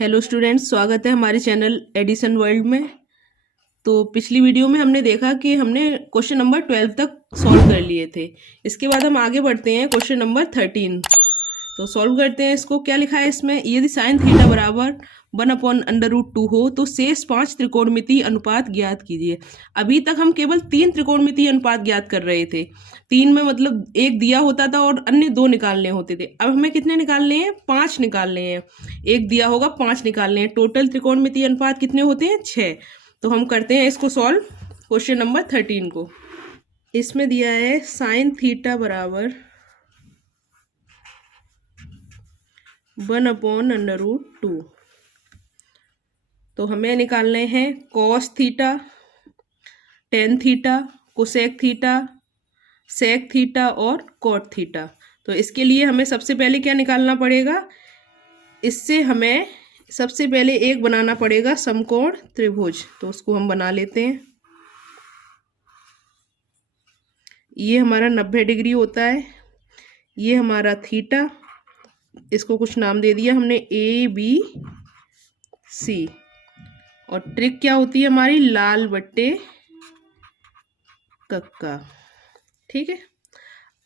Hello students, स्वागत है हमारे चैनल एडिशन वर्ल्ड में। तो पिछली वीडियो में हमने देखा कि हमने क्वेश्चन नंबर 12 तक सॉल्व कर लिए थे। इसके बाद हम आगे बढ़ते हैं क्वेश्चन नंबर 13। तो सॉल्व करते हैं इसको। क्या लिखा है इसमें, यदि साइन थीटा बराबर 1/√2 हो तो शेष 5 त्रिकोणमितीय अनुपात ज्ञात कीजिए। अभी तक हम केवल 3 त्रिकोणमितीय अनुपात ज्ञात कर रहे थे। 3 में मतलब एक दिया होता था और अन्य 2 निकालने होते थे। अब हमें कितने निकालने हैं? 5 निकालने हैं। एक दिया होगा, 5 निकालने हैं। टोटल त्रिकोणमितीय अनुपात कितने होते हैं? 6। तो हम करते हैं इसको सॉल्व, क्वेश्चन नंबर 13 को। इसमें दिया है साइन थीटा बराबर 1/√2। तो हमें निकालने हैं cos theta, tan theta, cosec theta, sec theta और कॉट थीटा। तो इसके लिए हमें सबसे पहले क्या निकालना पड़ेगा? इससे हमें सबसे पहले एक बनाना पड़ेगा समकोण त्रिभुज। तो उसको हम बना लेते हैं। ये हमारा 90 डिग्री होता है। ये हमारा थीटा, इसको कुछ नाम दे दिया हमने ABC। और ट्रिक क्या होती है हमारी? लाल बट्टे कक्का। ठीक है,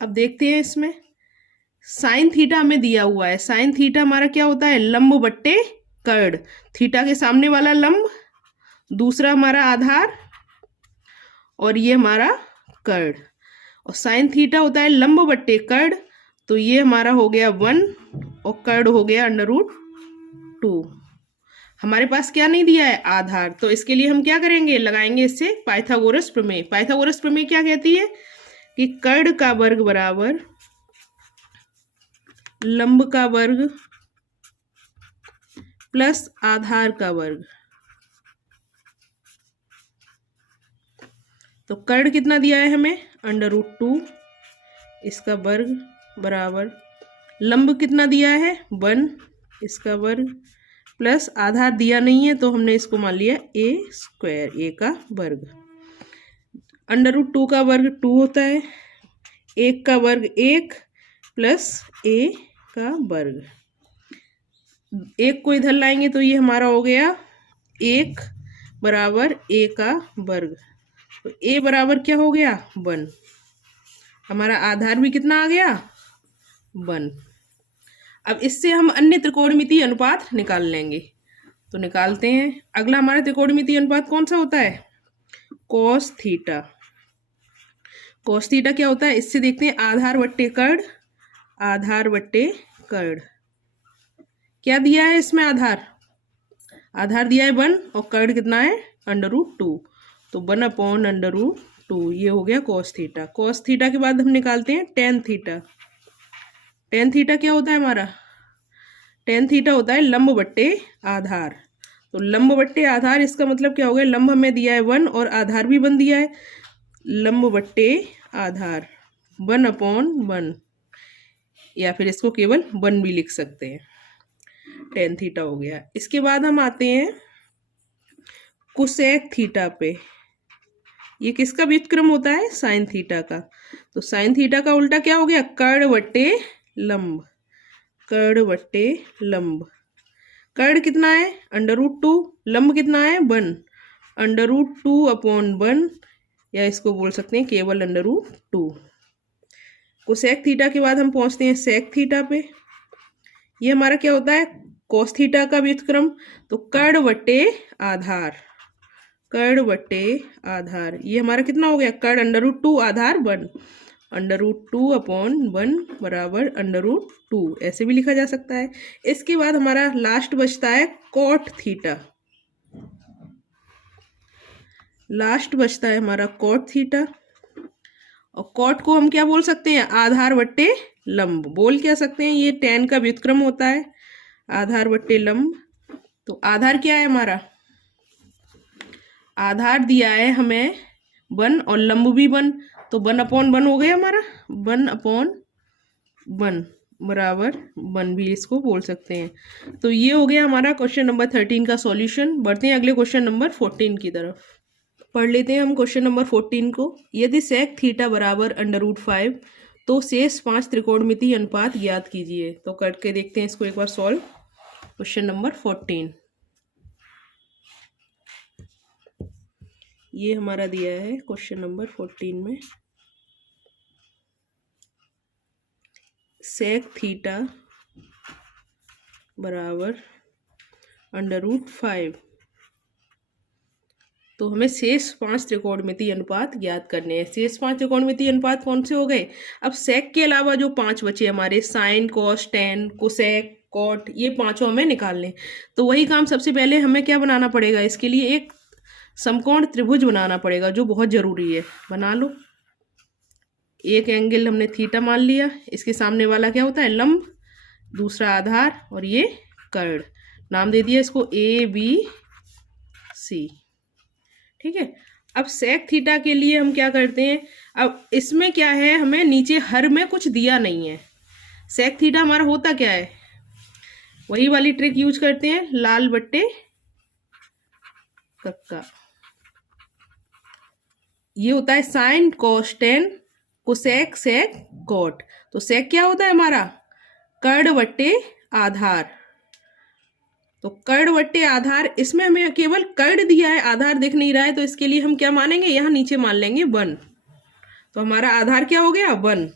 अब देखते हैं इसमें साइन थीटा हमें दिया हुआ है। साइन थीटा हमारा क्या होता है? लंब बट्टे कर्ण। थीटा के सामने वाला लंब, दूसरा हमारा आधार और ये हमारा कर्ण। और साइन थीटा होता है लंब बट्टे कर्ण। तो ये हमारा हो गया 1 और कर्ण हो गया √2। हमारे पास क्या नहीं दिया है? आधार। तो इसके लिए हम क्या करेंगे? लगाएंगे इससे पाइथागोरस प्रमेय। पाइथागोरस प्रमेय क्या कहती है कि कर्ण का वर्ग बराबर लंब का वर्ग प्लस आधार का वर्ग। तो कर्ण कितना दिया है हमें? √2, इसका वर्ग बराबर लंब कितना दिया है? 1, इसका वर्ग प्लस आधार दिया नहीं है तो हमने इसको मान लिया a², a का वर्ग। √2 का वर्ग 2 होता है, 1 का वर्ग 1 प्लस a का वर्ग। 1 को इधर लाएंगे तो ये हमारा हो गया 1 बराबर a का वर्ग। तो a बराबर क्या हो गया? 1। हमारा आधार भी कितना आ गया? 1। अब इससे हम अन्य त्रिकोणमितीय अनुपात निकाल लेंगे। तो निकालते हैं। अगला हमारा त्रिकोणमितीय अनुपात कौन सा होता है? Cos theta. कॉस थीटा क्या होता है? इससे देखते हैं आधार बट्टे कर्ण, आधार बट्टे कर्ण। क्या दिया है इसमें? आधार। आधार दिया है 1 और कर्ण कितना है? √2। तो 1/√2 ये हो गया कॉस थीटा। कॉस थीटा के बाद हम निकालते हैं टेन थीटा। टेन थीटा क्या होता है हमारा? टेन थीटा होता है लंब बट्टे आधार। तो लंब बट्टे आधार, इसका मतलब क्या हो गया? लंब हमें दिया है 1 और आधार भी 1 दिया है। लंब बट्टे आधार 1/1, या फिर इसको केवल 1 भी लिख सकते हैं। टेन थीटा हो गया। इसके बाद हम आते हैं कोसेक थीटा पे। ये किसका व्युत्क्रम होता है? साइन थीटा का। तो साइन थीटा का उल्टा क्या हो गया? कर्ण बट्टे लंब। कर्ण बट्टे लंब। कर्ण कितना है? √2। लंब कितना है? 1। √2/1, या इसको बोल सकते हैं केवल √2। कोसेक थीटा के बाद हम पहुंचते हैं सेक थीटा पे। ये हमारा क्या होता है? कोस थीटा का व्युत्क्रम। तो कर्ण बट्टे आधार, कर्ण बट्टे आधार। ये हमारा कितना हो गया? कर्ण √2 आधार 1। √2/1 बराबर √2, ऐसे भी लिखा जा सकता है। इसके बाद हमारा लास्ट बचता है कॉट थीटा। लास्ट बचता है हमारा कॉट थीटा। और कॉट को हम क्या बोल सकते हैं? आधार बट्टे लंब। बोल क्या सकते हैं? ये टेन का व्युत्क्रम होता है, आधार बट्टे लंब। तो आधार क्या है हमारा? आधार दिया है हमें 1 और लंब भी 1। तो 1/1 हो गया हमारा। 1/1 बराबर 1 भी इसको बोल सकते हैं। तो ये हो गया हमारा क्वेश्चन नंबर 13 का सॉल्यूशन। बढ़ते हैं अगले क्वेश्चन नंबर 14 की तरफ। पढ़ लेते हैं हम क्वेश्चन नंबर 14 को। यदि सेक थीटा बराबर √5 तो शेष 5 त्रिकोणमितीय अनुपात ज्ञात कीजिए। तो करके देखते हैं इसको एक बार सॉल्व। क्वेश्चन नंबर 14 ये हमारा दिया है क्वेश्चन नंबर 14 में सेक थीटा बराबर √5। तो हमें शेष 5 त्रिकोणमितीय अनुपात ज्ञात करने हैं। शेष 5 त्रिकोणमितीय अनुपात कौन से हो गए? अब सेक के अलावा जो 5 बचे हमारे sine, cos, tan, cosec, cot, ये पांचों हमें निकालने। तो वही काम सबसे पहले हमें क्या बनाना पड़ेगा? इसके लिए एक समकोण त्रिभुज बनाना पड़ेगा जो बहुत जरूरी है। बना लो। एक एंगल हमने थीटा मान लिया, इसके सामने वाला क्या होता है? लंब, दूसरा आधार और ये कर्ण। नाम दे दिया इसको ABC। ठीक है। अब सेक थीटा के लिए हम क्या करते हैं? अब इसमें क्या है, हमें नीचे हर में कुछ दिया नहीं है। सेक थीटा हमारा होता क्या है? वही वाली ट्रिक यूज करते हैं, लाल बट्टे कक्का। ये होता है साइन, कॉस, टेन, कोसेक, सेक, कॉट। तो सेक क्या होता है हमारा? कर्ण बट्टे आधार। तो कर्ण बट्टे आधार, इसमें हमें केवल कर्ण दिया है, आधार दिख नहीं रहा है, तो इसके लिए हम क्या मानेंगे? यहाँ नीचे मान लेंगे 1। तो हमारा आधार क्या हो गया? 1।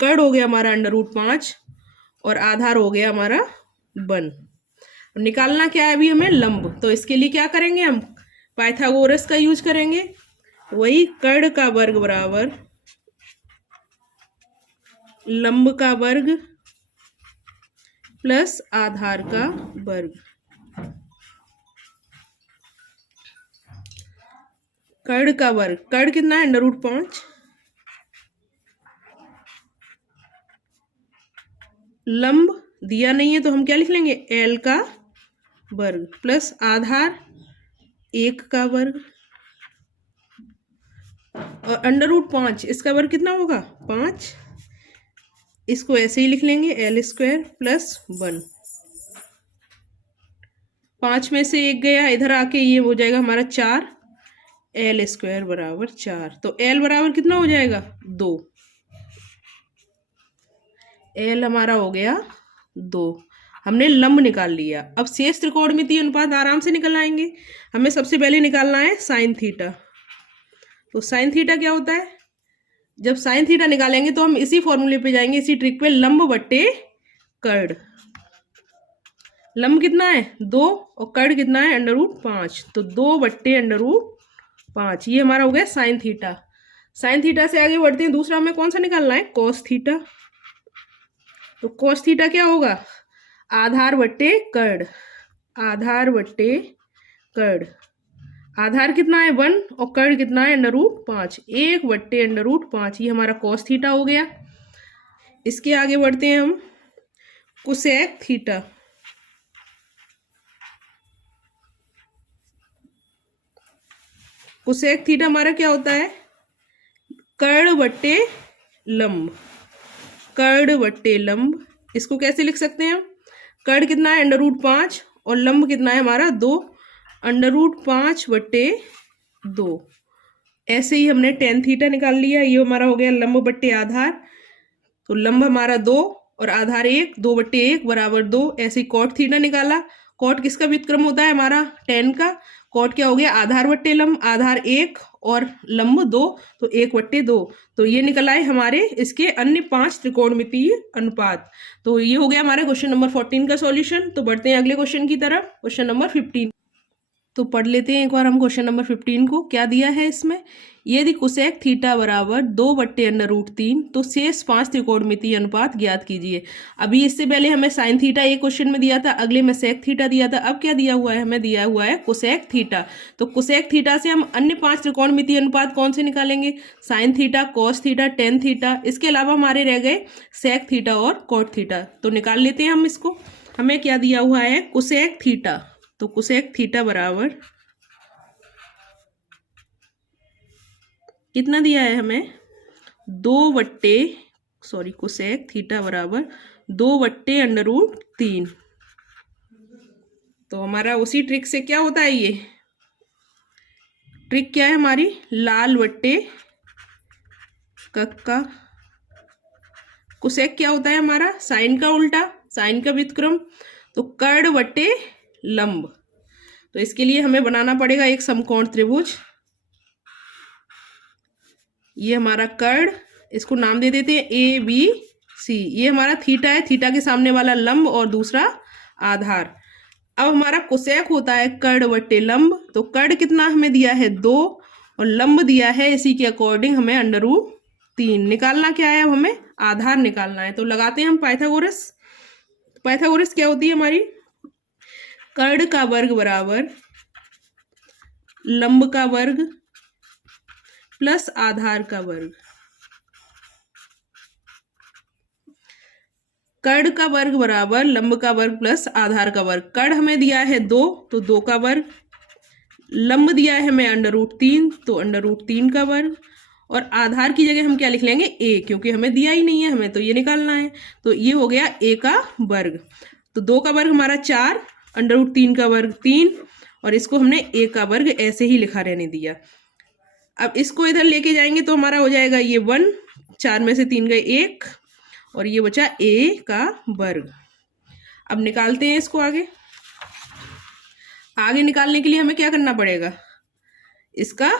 कर्ण हो गया हमारा √5 और आधार हो गया हमारा 1। निकालना क्या है अभी हमें? लंब। तो इसके लिए क्या करेंगे? हम पाइथागोरस का यूज करेंगे। वही कर्ण का वर्ग बराबर लंब का वर्ग प्लस आधार का वर्ग। कर्ण का वर्ग, कर्ण कितना है? √5। लंब दिया नहीं है तो हम क्या लिख लेंगे? L का वर्ग प्लस आधार 1 का वर्ग और √5, इसका वर्ग कितना होगा? 5। इसको ऐसे ही लिख लेंगे L² प्लस 1। 5 में से 1 गया, इधर आके ये हो जाएगा हमारा 4। L² बराबर 4। तो L बराबर कितना हो जाएगा? 2। L हमारा हो गया 2। हमने लंब निकाल लिया। अब शेष त्रिकोणमितीय अनुपात आराम से निकल आएंगे। हमें सबसे पहले निकालना है साइन थीटा। तो साइन थीटा क्या होता है? जब साइन थीटा निकालेंगे तो हम इसी फॉर्मूले पे जाएंगे, इसी ट्रिक पे, लंब बट्टे कर्ण। लंब कितना है? 2 और कर्ण कितना है? √5। तो 2 बट्टे √5, ये हमारा हो गया साइन थीटा। साइन थीटा से आगे बढ़ते हैं, दूसरा हमें कौन सा निकालना है? Cos theta. तो कॉस थीटा क्या होगा? आधार बट्टे कर्ण। आधार बट्टे कर्ण। आधार कितना है? 1 और कर्ण कितना है? √5। 1 बट्टे √5, ये हमारा कॉस थीटा हो गया। इसके आगे बढ़ते हैं हम, कोसेक थीटा। कोसेक थीटा हमारा क्या होता है? कर्ण बट्टे लंब। कर्ण बट्टे लंब, इसको कैसे लिख सकते हैं हम? कर्ण कितना है? √5 और लंब कितना है हमारा? 2। √5 बट्टे 2। ऐसे ही हमने टेन थीटा निकाल लिया। ये हमारा हो गया लंब बट्टे आधार। तो लंब हमारा 2 और आधार 1, 2 बट्टे 1 बराबर 2। ऐसे ही कॉट थीटा निकाला। कॉट किसका व्युत्क्रम होता है हमारा? टेन का। कॉट क्या हो गया? आधार बट्टे लंब, आधार 1 और लंब 2, तो 1 बट्टे 2। तो ये निकल आए हमारे इसके अन्य 5 त्रिकोणमितीय अनुपात। तो ये हो गया हमारे क्वेश्चन नंबर 14 का सॉल्यूशन। तो बढ़ते हैं अगले क्वेश्चन की तरफ, क्वेश्चन नंबर 15। तो पढ़ लेते हैं एक बार हम क्वेश्चन नंबर 15 को। क्या दिया है इसमें? यदि कोसेक थीटा बराबर 2 बट्टे √3 तो शेष 5 त्रिकोणमितीय अनुपात ज्ञात कीजिए। अभी इससे पहले हमें साइन थीटा एक क्वेश्चन में दिया था, अगले में सेक थीटा दिया था। अब क्या दिया हुआ है? हमें दिया हुआ है कोसेक थीटा। तो कोसेक थीटा से हम अन्य 5 त्रिकोणमितीय अनुपात कौन से निकालेंगे? Sine theta, cos theta, tan theta. इसके अलावा हमारे रह गए सेक थीटा और कॉट थीटा। तो निकाल लेते हैं हम इसको। हमें क्या दिया हुआ है? Cosec theta. तो कोसेक थीटा बराबर कितना दिया है हमें? कोसेक थीटा बराबर 2 बट्टे √3। तो हमारा उसी ट्रिक से क्या होता है? ये ट्रिक क्या है हमारी? लाल बट्टे कक्का। कोसेक क्या होता है हमारा? साइन का उल्टा, साइन का व्युत्क्रम। तो कर्ण बटे लंब। तो इसके लिए हमें बनाना पड़ेगा एक समकोण त्रिभुज। ये हमारा कर्ण, इसको नाम दे देते हैं ए बी सी। ये हमारा थीटा है, थीटा के सामने वाला लंब और दूसरा आधार। अब हमारा कोसेक होता है कर्ण बटे लंब। तो कर्ण कितना हमें दिया है 2 और लंब दिया है इसी के अकॉर्डिंग हमें √3 निकालना। क्या है, अब हमें आधार निकालना है। तो लगाते हैं हम पाइथागोरस। पाइथागोरस क्या होती है हमारी, कर्ण का वर्ग बराबर लंब का वर्ग प्लस आधार का वर्ग। कर्ण का वर्ग बराबर लंब का वर्ग प्लस आधार का वर्ग। कर्ण हमें दिया है 2 तो 2 का वर्ग, लंब दिया है हमें √3 तो √3 का वर्ग, और आधार की जगह हम क्या लिख लेंगे a, क्योंकि हमें दिया ही नहीं है, हमें तो ये निकालना है। तो ये हो गया a का वर्ग। तो 2 का वर्ग हमारा 4, √3 का वर्ग 3, और इसको हमने a का वर्ग ऐसे ही लिखा रहने दिया। अब इसको इधर लेके जाएंगे तो हमारा हो जाएगा ये 1, 4 में से 3 गए 1, और ये बचा a का वर्ग। अब निकालते हैं इसको आगे। आगे निकालने के लिए हमें क्या करना पड़ेगा, इसका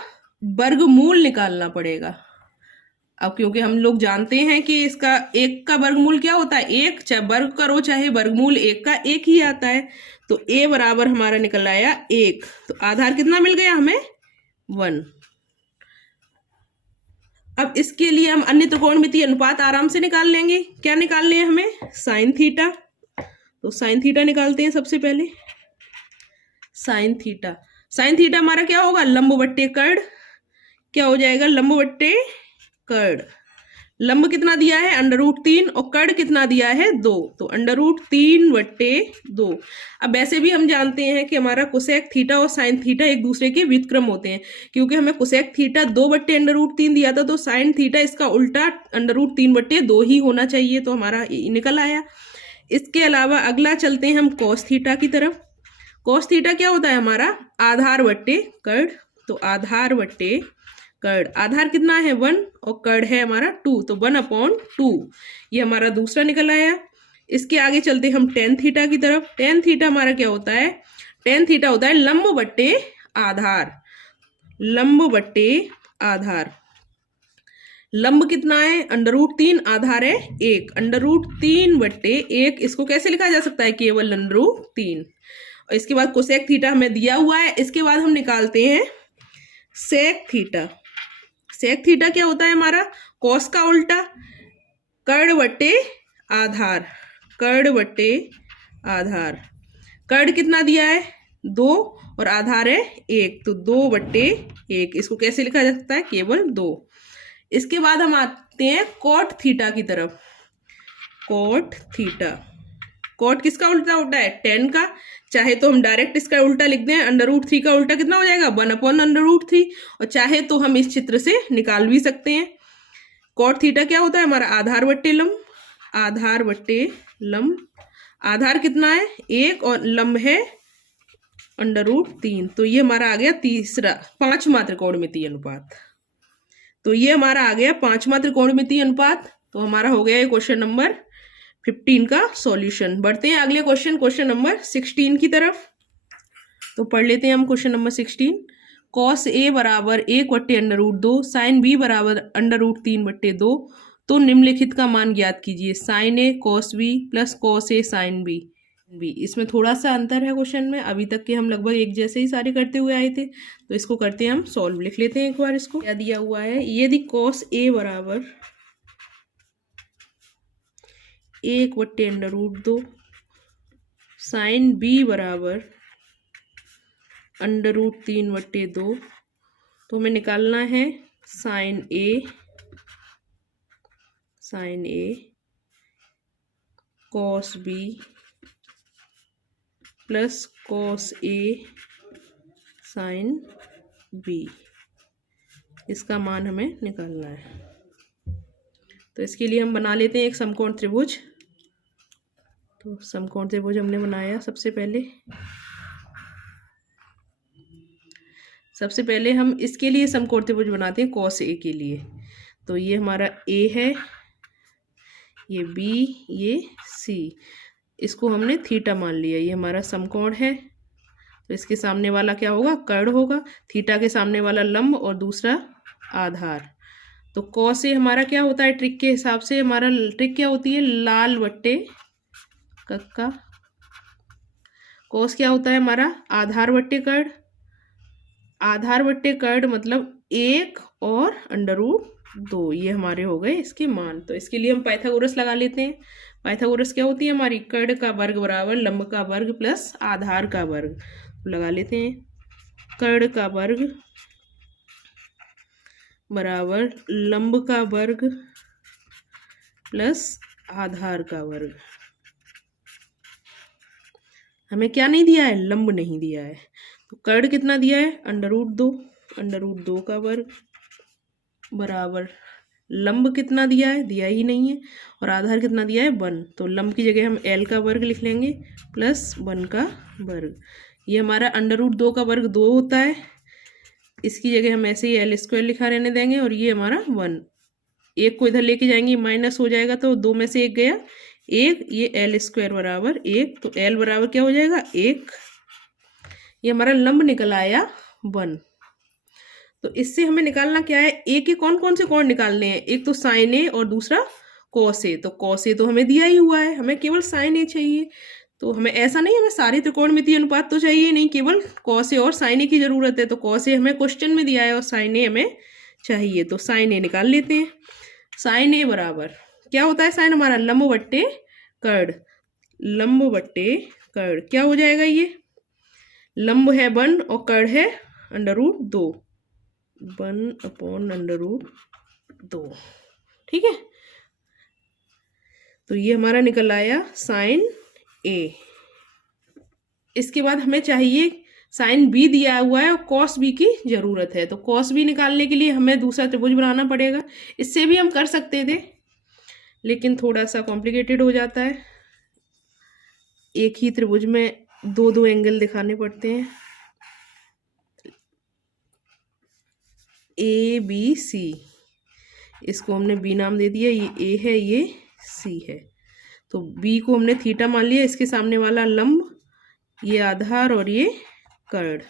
वर्गमूल निकालना पड़ेगा। अब क्योंकि हम लोग जानते हैं कि इसका 1 का वर्गमूल क्या होता है 1, चाहे वर्ग करो चाहे वर्गमूल 1 का 1 ही आता है। तो a बराबर हमारा निकल आया 1। तो आधार कितना मिल गया हमें 1। अब इसके लिए हम अन्य त्रिकोणमितीय अनुपात आराम से निकाल लेंगे। क्या निकालने हैं हमें, साइन थीटा। तो साइन थीटा निकालते हैं सबसे पहले। साइन थीटा, साइन थीटा हमारा क्या होगा, लंब बट्टे कर्ण। क्या हो जाएगा, लंब बट्टे कर्ण। लंब कितना दिया है √3 और कर्ण कितना दिया है 2, तो √3 बट्टे 2। अब वैसे भी हम जानते हैं कि हमारा कोसेक थीटा और साइन थीटा एक दूसरे के व्युत्क्रम होते हैं, क्योंकि हमें कोसेक थीटा 2 बट्टे √3 दिया था, तो साइन थीटा इसका उल्टा √3 बट्टे 2 ही होना चाहिए। तो हमारा निकल आया। इसके अलावा अगला चलते हैं हम कॉस थीटा की तरफ। कॉस थीटा क्या होता है हमारा, आधार बट्टे कर्ण। तो आधार बट्टे कर्ण, आधार कितना है 1 और कर्ण है हमारा 2, तो 1/2 ये हमारा दूसरा निकल आया। इसके आगे चलते हम टेन थीटा की तरफ। टेन थीटा हमारा क्या होता है, टेन थीटा होता है लंब बट्टे आधार। लंब बट्टे आधार, लंब कितना है √3, आधार है 1, √3 बट्टे 1। इसको कैसे लिखा जा सकता है, केवल √3। और इसके बाद कोसेक थीटा हमें दिया हुआ है। इसके बाद हम निकालते हैं सेक थीटा। सेक थीटा क्या होता है हमारा, कॉस का उल्टा, कर्ण बट्टे आधार। कर्ण बट्टे आधार, कर्ण कितना दिया है 2 और आधार है 1, तो 2 बट्टे 1। इसको कैसे लिखा जा सकता है, केवल 2। इसके बाद हम आते हैं कॉट थीटा की तरफ। कॉट थीटा, कॉट किसका उल्टा होता है, टेन का। चाहे तो हम डायरेक्ट इसका उल्टा लिख दें, √3 का उल्टा कितना हो जाएगा 1/√3, और चाहे तो हम इस चित्र से निकाल भी सकते हैं। कॉट थीटा क्या होता है हमारा, आधार बट्टे लंब। आधार बट्टे लंब, आधार कितना है 1 और लंब है √3, तो ये हमारा आ गया तीसरा 5वां त्रिकोणमितीय अनुपात। तो ये हमारा आ गया 5वां त्रिकोणमितीय अनुपात। तो हमारा हो गया ये क्वेश्चन नंबर 15 का सॉल्यूशन। बढ़ते हैं अगले क्वेश्चन, क्वेश्चन नंबर 16 की तरफ। तो पढ़ लेते हैं हम क्वेश्चन नंबर 16। कॉस ए बराबर 1/√2, साइन बी बराबर √3 बट्टे 2। तो निम्नलिखित का मान ज्ञात कीजिए। साइन ए कॉस बी प्लस कॉस ए साइन बी। इसमें थोड़ा सा अंतर है क्वेश्चन में, अभी तक के हम लगभग एक जैसे ही सारे करते हुए आए थे। तो इसको करते हैं हम सॉल्व, लिख लेते हैं एक बार इसको। क्या दिया हुआ है, यदि कॉस ए बराबर 1/√2, साइन बी बराबर √3 बट्टे 2, तो हमें निकालना है साइन ए कॉस बी प्लस कॉस ए साइन बी। इसका मान हमें निकालना है। तो इसके लिए हम बना लेते हैं एक समकोण त्रिभुज। तो समकोण त्रिभुज हमने बनाया। सबसे पहले हम इसके लिए समकोण त्रिभुज बनाते हैं कॉस ए के लिए। तो ये हमारा ए है, ये बी, ये सी। इसको हमने थीटा मान लिया, ये हमारा समकोण है। तो इसके सामने वाला क्या होगा, कर्ण होगा, थीटा के सामने वाला लंब और दूसरा आधार। तो कॉस ए हमारा क्या होता है, ट्रिक के हिसाब से हमारा ट्रिक क्या होती है, लाल बट्टे कक्का। कॉस क्या होता है हमारा, आधार बट्टे कर्ण। आधार बट्टे कर्ण मतलब 1 और √2, ये हमारे हो गए इसके मान। तो इसके लिए हम पाइथागोरस लगा लेते हैं। पाइथागोरस क्या होती है हमारी, कर्ण का वर्ग बराबर लंब का वर्ग प्लस आधार का वर्ग। तो लगा लेते हैं, कर्ण का वर्ग बराबर लंब का वर्ग प्लस आधार का वर्ग। हमें क्या नहीं दिया है, लंब नहीं दिया है। तो कर्ण कितना दिया है, √2, √2 का वर्ग बराबर लंब कितना दिया है, दिया ही नहीं है, और आधार कितना दिया है, 1। तो लंब की जगह हम l का वर्ग लिख लेंगे प्लस 1 का वर्ग। ये हमारा √2 का वर्ग 2 होता है, इसकी जगह हम ऐसे ही l² लिखा रहने देंगे, और ये हमारा 1। एक को इधर लेके जाएंगे माइनस हो जाएगा, तो 2 में से 1 गया, 1, ये l² बराबर 1। तो l बराबर क्या हो जाएगा, 1। ये हमारा लंब निकल आया 1। तो इससे हमें निकालना क्या है, ए के कौन कौन से कोण निकालने हैं, एक तो साइन ए और दूसरा कॉस ए। तो कॉस ए तो हमें दिया ही हुआ है, हमें केवल साइन ए चाहिए। तो हमें ऐसा नहीं, हमें सारे त्रिकोणमितीय अनुपात तो चाहिए नहीं, केवल कॉस ए और साइन ए की जरूरत है। तो कॉस ए हमें क्वेश्चन में दिया है और साइन ए हमें चाहिए, तो साइन ए निकाल लेते हैं। साइन ए बराबर क्या होता है, साइन हमारा लंब बट्टे कर्ण, लंब बट्टे कर्ण क्या हो जाएगा, ये लंब है 1 और कर्ण है √2, 1/√2, ठीक है। तो ये हमारा निकल आया साइन ए। इसके बाद हमें चाहिए साइन बी दिया हुआ है और कॉस बी की जरूरत है। तो कॉस बी निकालने के लिए हमें दूसरा त्रिभुज बनाना पड़ेगा। इससे भी हम कर सकते थे, लेकिन थोड़ा सा कॉम्प्लिकेटेड हो जाता है। एक ही त्रिभुज में 2 एंगल दिखाने पड़ते हैं, ABC। इसको हमने B नाम दे दिया, ये A है, ये C है। तो B को हमने थीटा मान लिया, इसके सामने वाला लंब, ये आधार और ये कर्ण।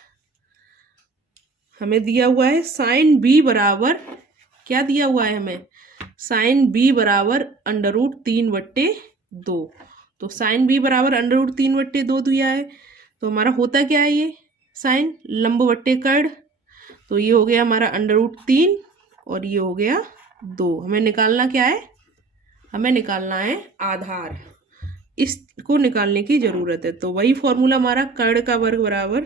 हमें दिया हुआ है साइन B बराबर, क्या दिया हुआ है हमें, साइन B बराबर √3/2। तो साइन B बराबर √3/2 दिया है। तो हमारा होता क्या है, ये साइन लंब बट्टे कर्ण। तो ये हो गया हमारा √3 और ये हो गया 2। हमें निकालना क्या है, हमें निकालना है आधार। इसको निकालने की जरूरत है। तो वही फॉर्मूला हमारा, कर्ण का वर्ग बराबर,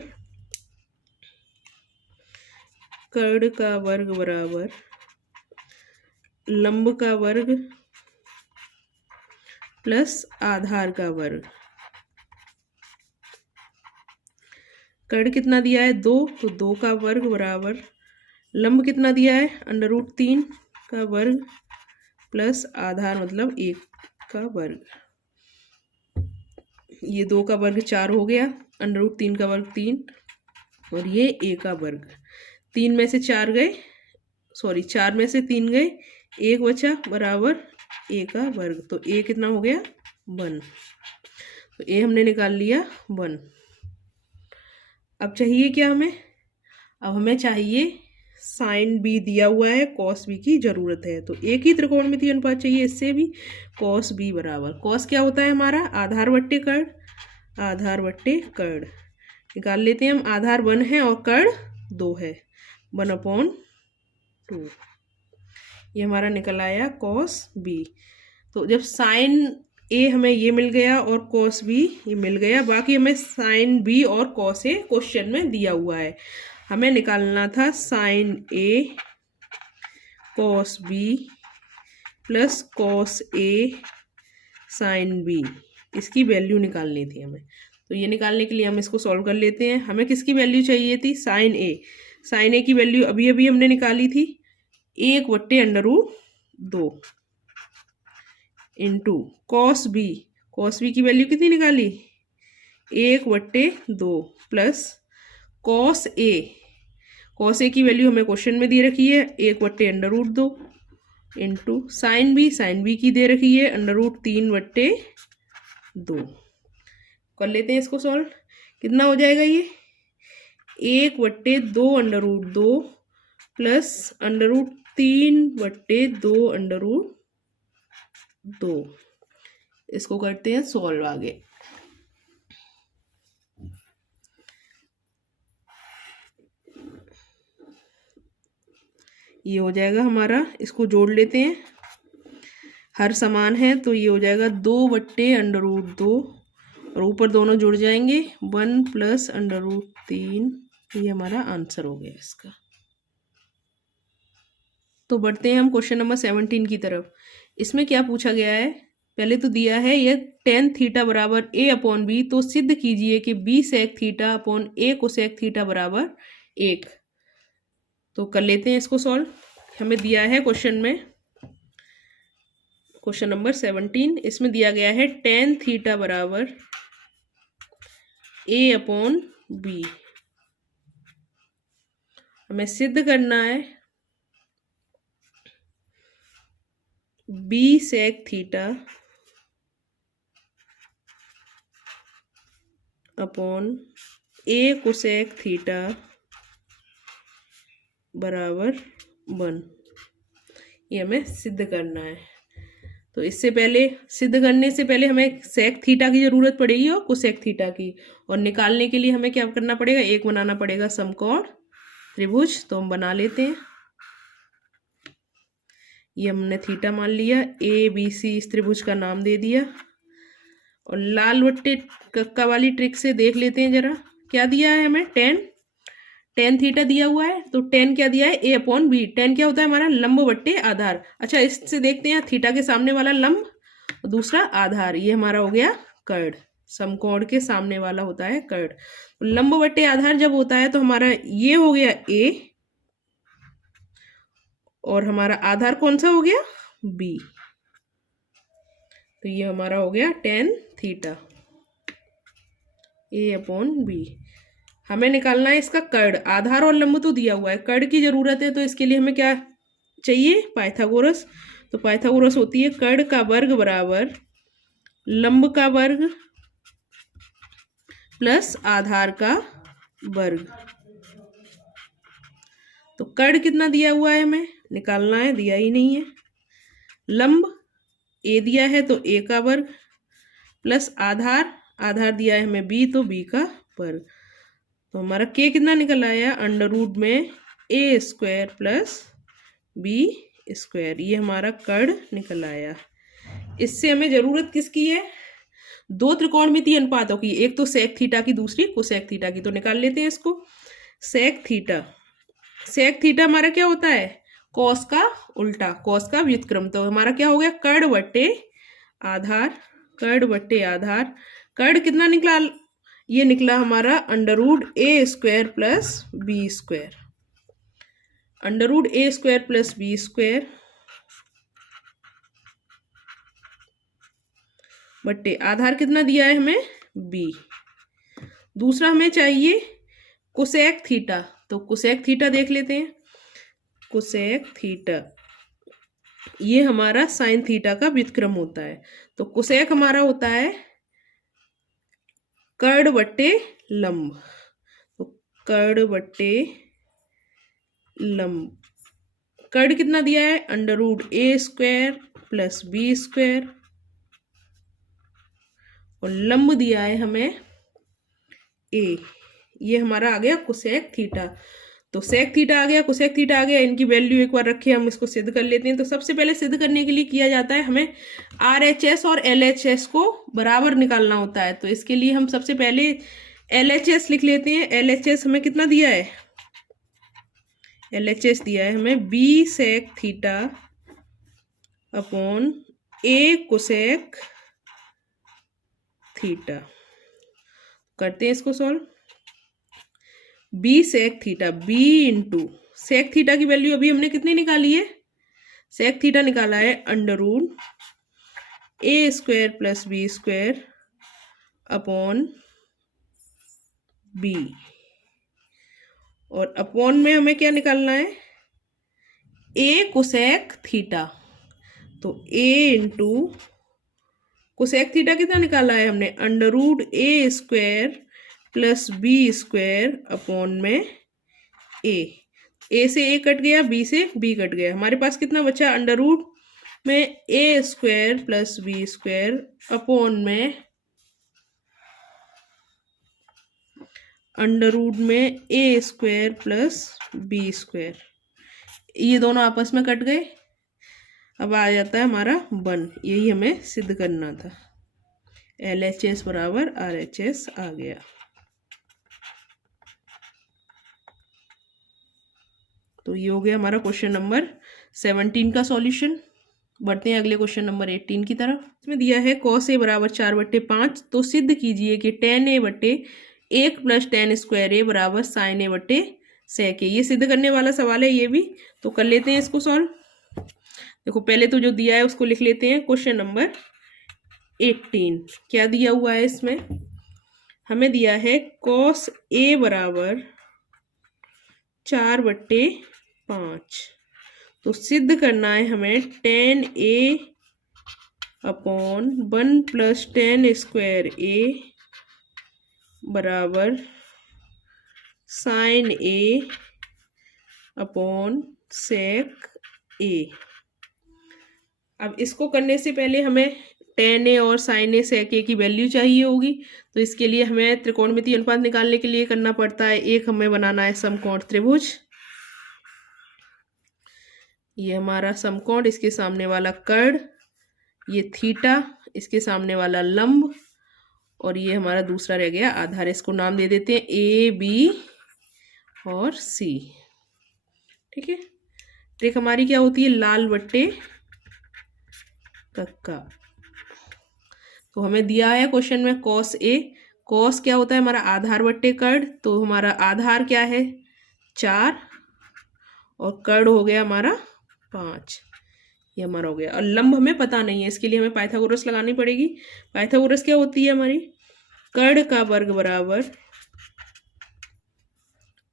कर्ण का वर्ग बराबर लंब का वर्ग प्लस आधार का वर्ग। कर्ण कितना दिया है, 2, तो 2 का वर्ग बराबर लंब कितना दिया है, √3 का वर्ग प्लस आधार मतलब 1 का वर्ग। ये 2 का वर्ग 4 हो गया, √3 का वर्ग 3 और ये a का वर्ग। 3 में से 4 गए, सॉरी 4 में से 3 गए, 1 बचा बराबर a का वर्ग। तो a कितना हो गया, 1। तो a हमने निकाल लिया 1। अब चाहिए क्या हमें, अब हमें चाहिए साइन बी दिया हुआ है, कॉस बी की जरूरत है। तो एक ही त्रिकोणमितीय अनुपात चाहिए, इससे भी कॉस बी बराबर, कॉस क्या होता है हमारा, आधार बट्टे कर्ण, आधार बट्टे कर्ण। निकाल लेते हैं हम, आधार 1 है और कर्ण 2 है, 1/2। ये हमारा निकल आया कॉस बी। तो जब साइन ए हमें ये मिल गया और कॉस बी ये मिल गया, बाकी हमें साइन बी और कॉस ए क्वेश्चन में दिया हुआ है। हमें निकालना था साइन ए कॉस बी प्लस कॉस ए साइन बी, इसकी वैल्यू निकालनी थी हमें। तो ये निकालने के लिए हम इसको सॉल्व कर लेते हैं। हमें किसकी वैल्यू चाहिए थी, साइन ए। साइन ए की वैल्यू अभी अभी हमने निकाली थी, 1/√2 into cos B. Cos B की वैल्यू कितनी निकाली, 1/2 plus cos A. Cos A की वैल्यू हमें क्वेश्चन में दे रखी है, 1/√2 into sine B. Sine B की दे रखी है √3/2। कर लेते हैं इसको सॉल्व। कितना हो जाएगा ये 1/2 प्लस √3/2 इसको करते हैं सॉल्व आगे। ये हो जाएगा हमारा, इसको जोड़ लेते हैं, हर समान है तो ये हो जाएगा 2/√2 और ऊपर दोनों जुड़ जाएंगे 1 + √3। ये हमारा आंसर हो गया इसका। तो बढ़ते हैं हम क्वेश्चन नंबर 17 की तरफ। इसमें क्या पूछा गया है, पहले तो दिया है ये tan θ = a/b, तो सिद्ध कीजिए कि b sec θ / a cosec θ = 1। तो कर लेते हैं इसको सॉल्व। हमें दिया है क्वेश्चन में, क्वेश्चन नंबर 17, इसमें दिया गया है tan θ = a/b। हमें सिद्ध करना है b sec θ / a cosec θ = 1। ये हमें सिद्ध करना है। तो इससे पहले, सिद्ध करने से पहले हमें सेक थीटा की जरूरत पड़ेगी और कोसेक थीटा की, और निकालने के लिए हमें क्या करना पड़ेगा, एक बनाना पड़ेगा समकोण त्रिभुज। तो हम बना लेते हैं। ये हमने थीटा मान लिया, ABC इस त्रिभुज का नाम दे दिया, और लाल बट्टे कक्का वाली ट्रिक से देख लेते हैं जरा क्या दिया है हमें। टेन थीटा दिया हुआ है, तो टेन क्या दिया है a/b। टेन क्या होता है हमारा लंब बट्टे आधार। अच्छा, इससे देखते हैं थीटा के सामने वाला लंब और दूसरा आधार, ये हमारा हो गया कर्ण। समकोण के सामने वाला होता है कर्ण। तो लंब बट्टे आधार जब होता है तो हमारा ये हो गया a, और हमारा आधार कौन सा हो गया b। तो ये हमारा हो गया tan θ a/b। हमें निकालना है इसका कर्ण। आधार और लंब तो दिया हुआ है, कर्ण की जरूरत है, तो इसके लिए हमें क्या चाहिए, पाइथागोरस। तो पाइथागोरस होती है कर्ण का वर्ग बराबर लंब का वर्ग प्लस आधार का वर्ग। तो कर्ण कितना दिया हुआ है हमें निकालना है, दिया ही नहीं है। लंब a दिया है तो a का वर्ग प्लस आधार दिया है हमें b, तो b का वर्ग। तो हमारा k कितना निकल आया, √ में a² प्लस b²। ये हमारा कर्ण निकल आया। इससे हमें जरूरत किसकी है, दो त्रिकोणमितीय अनुपातों की, एक तो सेक थीटा की, दूसरी कोसेक थीटा की। तो निकाल लेते हैं इसको। सेक थीटा हमारा क्या होता है, कॉस का उल्टा, कॉस का व्युत्क्रम। तो हमारा क्या हो गया, कर्ण बट्टे आधार। कर्ण कितना निकला, ये निकला हमारा √a² plus b²। √a² plus b² बट्टे आधार कितना दिया है हमें b। दूसरा हमें चाहिए कोसेक थीटा। तो कोसेक थीटा देख लेते हैं। कोसेक थीटा ये हमारा साइन थीटा का व्युत्क्रम होता है। तो कोसेक हमारा होता है कर्ण बट्टे लंब। तो कर्ण बट्टे लंब, कर्ण कितना दिया है, √a² प्लस b², और लंब दिया है हमें a। ये हमारा आ गया कोसेक थीटा। तो सेक थीटा आ गया, कोसेक थीटा आ गया। इनकी वैल्यू एक बार रखे, हम इसको सिद्ध कर लेते हैं। तो सबसे पहले सिद्ध करने के लिए किया जाता है, हमें RHS और LHS को बराबर निकालना होता है। तो इसके लिए हम सबसे पहले LHS लिख लेते हैं। LHS हमें कितना दिया है, LHS दिया है हमें b sec theta upon a cosec theta. करते हैं इसको solve. b sec theta, b into sec theta की वैल्यू अभी हमने कितनी निकाली है, सेक थीटा निकाला है √a² plus b² upon b, और अपॉन में हमें क्या निकालना है, a कोसेक थीटा। तो a इंटू कोसेक थीटा कितना निकाला है हमने, under root A square plus B square upon में ए से ए कट गया, बी से बी कट गया, हमारे पास कितना बचा, अंडर रूट में A square plus B square upon में अंडर रूट में A square plus B square. ये दोनों आपस में कट गए, अब आ जाता है हमारा 1। यही हमें सिद्ध करना था। LHS बराबर RHS आ गया। तो ये हो गया हमारा क्वेश्चन नंबर 17 का सॉल्यूशन। बढ़ते हैं अगले क्वेश्चन नंबर 18 की तरफ। इसमें दिया है cos a बराबर 4/5, तो सिद्ध कीजिए कि tan a बटे 1 प्लस tan स्क्वायर a बराबर sin a बटे sec a। ये सिद्ध करने वाला सवाल है ये भी, तो कर लेते हैं इसको सॉल्व। देखो पहले तो जो दिया है उसको लिख लेते हैं। क्वेश्चन नंबर 18 क्या दिया हुआ है इसमें, हमें दिया है cos a बराबर 4/5, तो सिद्ध करना है हमें tan a upon 1 plus tan square a बराबर sin a upon sec a। अब इसको करने से पहले हमें tan a और sin a sec a की वैल्यू चाहिए होगी, तो इसके लिए हमें त्रिकोणमितीय अनुपात निकालने के लिए करना पड़ता है, एक हमें बनाना है समकोण त्रिभुज। ये हमारा समकोण, इसके सामने वाला कर्ण, ये थीटा, इसके सामने वाला लंब, और ये हमारा दूसरा रह गया आधार। इसको नाम दे देते हैं ए बी और सी। ठीक है, ट्रिक हमारी क्या होती है, लाल बट्टे कक्का। तो हमें दिया है क्वेश्चन में cos a, cos क्या होता है हमारा आधार बट्टे कर्ण, तो हमारा आधार क्या है 4 और कर्ण हो गया हमारा 5, ये हमारा हो गया। और लंब हमें पता नहीं है, इसके लिए हमें पाइथागोरस लगानी पड़ेगी। पाइथागोरस क्या होती है हमारी, कर्ण का वर्ग बराबर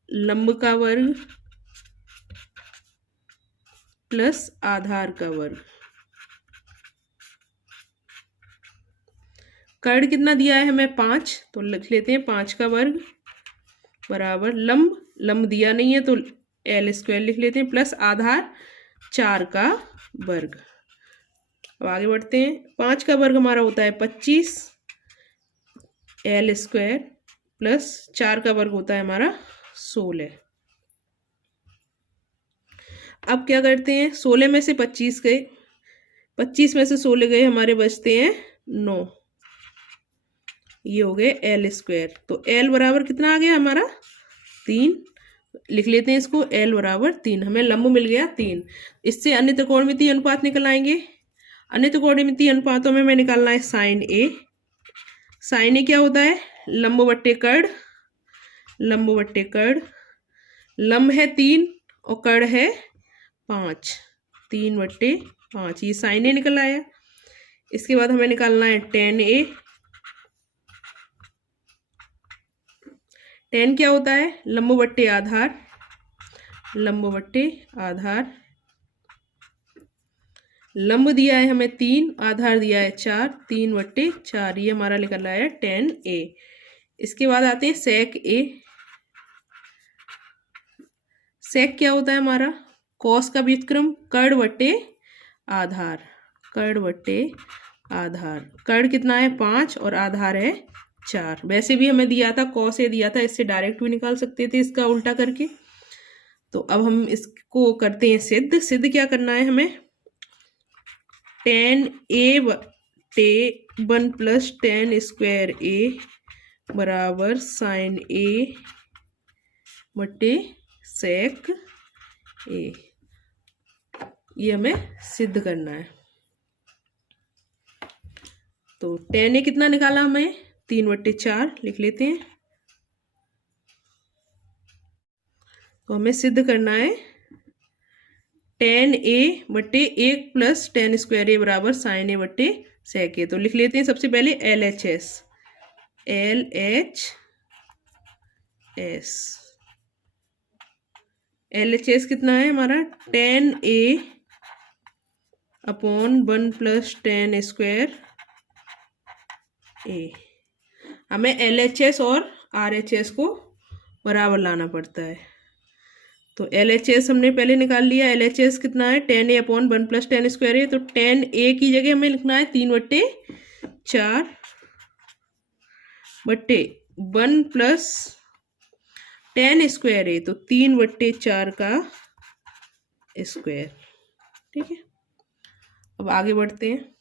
लंब का वर्ग प्लस आधार का वर्ग। कर्ण कितना दिया है हमें 5, तो लिख लेते हैं 5 का वर्ग बराबर लंब, लंब दिया नहीं है तो l स्क्वायर लिख लेते हैं, प्लस आधार 4 का वर्ग। अब आगे बढ़ते हैं, 5 का वर्ग हमारा होता है 25, l स्क्वायर प्लस 4 का वर्ग होता है हमारा 16। अब क्या करते हैं, 16 में से 25 गए, 25 में से 16 गए, हमारे बचते हैं 9, ये हो गए l स्क्वायर। तो l बराबर कितना आ गया हमारा 3, लिख लेते हैं इसको, l बराबर 3, हमें लंब मिल गया 3। इससे अन्य त्रिकोणमितीय अनुपात निकल आएंगे। अन्य त्रिकोणमितीय अनुपातों में निकालना है sin a। sin a क्या होता है, लंब बट्टे कर्ण, लंब बट्टे कर्ण, लंब है 3 और कर्ण है 5, 3/5, ये sin a निकल आया। इसके बाद हमें निकालना है tan a। tan क्या होता है, लंब बट्टे आधार, लंब बट्टे आधार, लंब दिया है हमें 3, आधार दिया है 4, 3/4, ये हमारा निकल रहा है tan a। इसके बाद आते हैं sec a। sec क्या होता है हमारा, cos का व्युत्क्रम कर्ण बट्टे आधार, कर्ण बट्टे आधार, कर्ण कितना है 5 और आधार है 4। वैसे भी हमें दिया था cos a दिया था, इससे डायरेक्ट भी निकाल सकते थे इसका उल्टा करके। तो अब हम इसको करते हैं सिद्ध। सिद्ध क्या करना है हमें, tan a बटे 1 प्लस tan स्क्वायर a बराबर sin a बटे sec a, ये हमें सिद्ध करना है। तो tan a कितना निकाला हमें, 3/4 लिख लेते हैं। तो हमें सिद्ध करना है tan a बटे 1 प्लस tan स्क्वायर a बराबर sin a बटे sec a। तो लिख लेते हैं सबसे पहले LHS, LHS कितना है हमारा, tan a upon 1 plus tan square A. हमें LHS और RHS को बराबर लाना पड़ता है। तो LHS हमने पहले निकाल लिया। LHS कितना है 10a/1 + tan² तो 10a की जगह हमें लिखना है 3/4 बट्टे 1 + tan²a तो 3/4 का स्क्वायर। ठीक है, अब आगे बढ़ते हैं।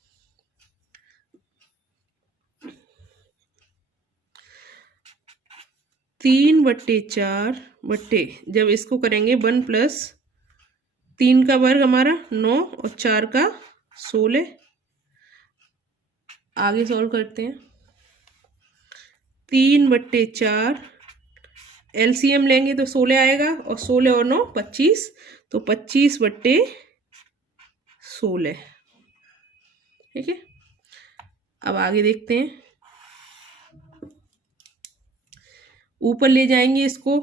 तीन बट्टे चार बट्टे जब इसको करेंगे 1 + 3 का वर्ग हमारा 9 और 4 का 16। आगे सॉल्व करते हैं। 3/4 LCM लेंगे तो 16 आएगा और 16 और 9 25 तो 25/16। ठीक है, अब आगे देखते हैं। ऊपर ले जाएंगे इसको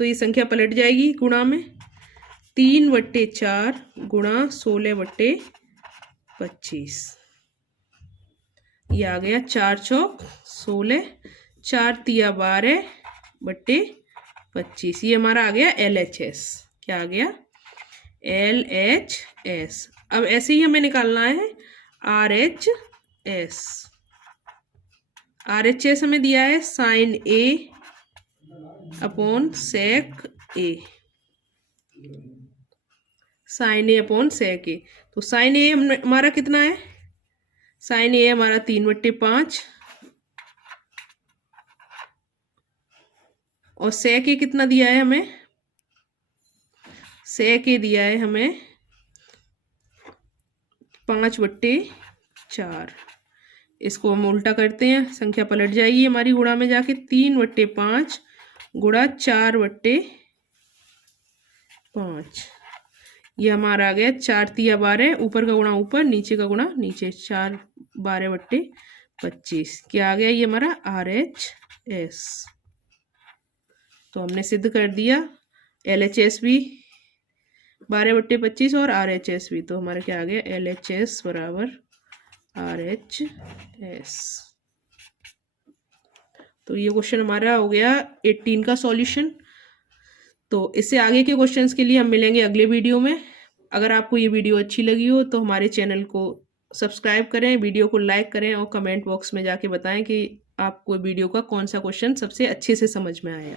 तो ये संख्या पलट जाएगी गुणा में। 3/4 गुणा 16/25 ये आ गया 4 चौक 16, 4 तिया 12/25। ये हमारा आ गया LHS। क्या आ गया LHS। अब ऐसे ही हमें निकालना है RHS। RHS हमें दिया है sin A/sec A। sin A/sec A तो sin A हमारा कितना है? sin A हमारा 3/5 और sec A कितना दिया है हमें? sec A दिया है हमें 5/4। इसको हम उल्टा करते हैं, संख्या पलट जाएगी हमारी गुणा में जाके। 3/5 गुणा 4/5 ये हमारा आ गया 4 तिया 12। ऊपर का गुणा ऊपर, नीचे का गुणा नीचे। 4 12/25 क्या आ गया ये हमारा RHS। तो हमने सिद्ध कर दिया LHS भी 12/25 और RHS भी। तो हमारा क्या आ गया LHS बराबर RHS। तो ये क्वेश्चन हमारा हो गया 18 का सॉल्यूशन। तो इससे आगे के क्वेश्चंस के लिए हम मिलेंगे अगले वीडियो में। अगर आपको ये वीडियो अच्छी लगी हो तो हमारे चैनल को सब्सक्राइब करें, वीडियो को लाइक करें और कमेंट बॉक्स में जाके बताएं कि आपको वीडियो का कौन सा क्वेश्चन सबसे अच्छे से समझ में आया।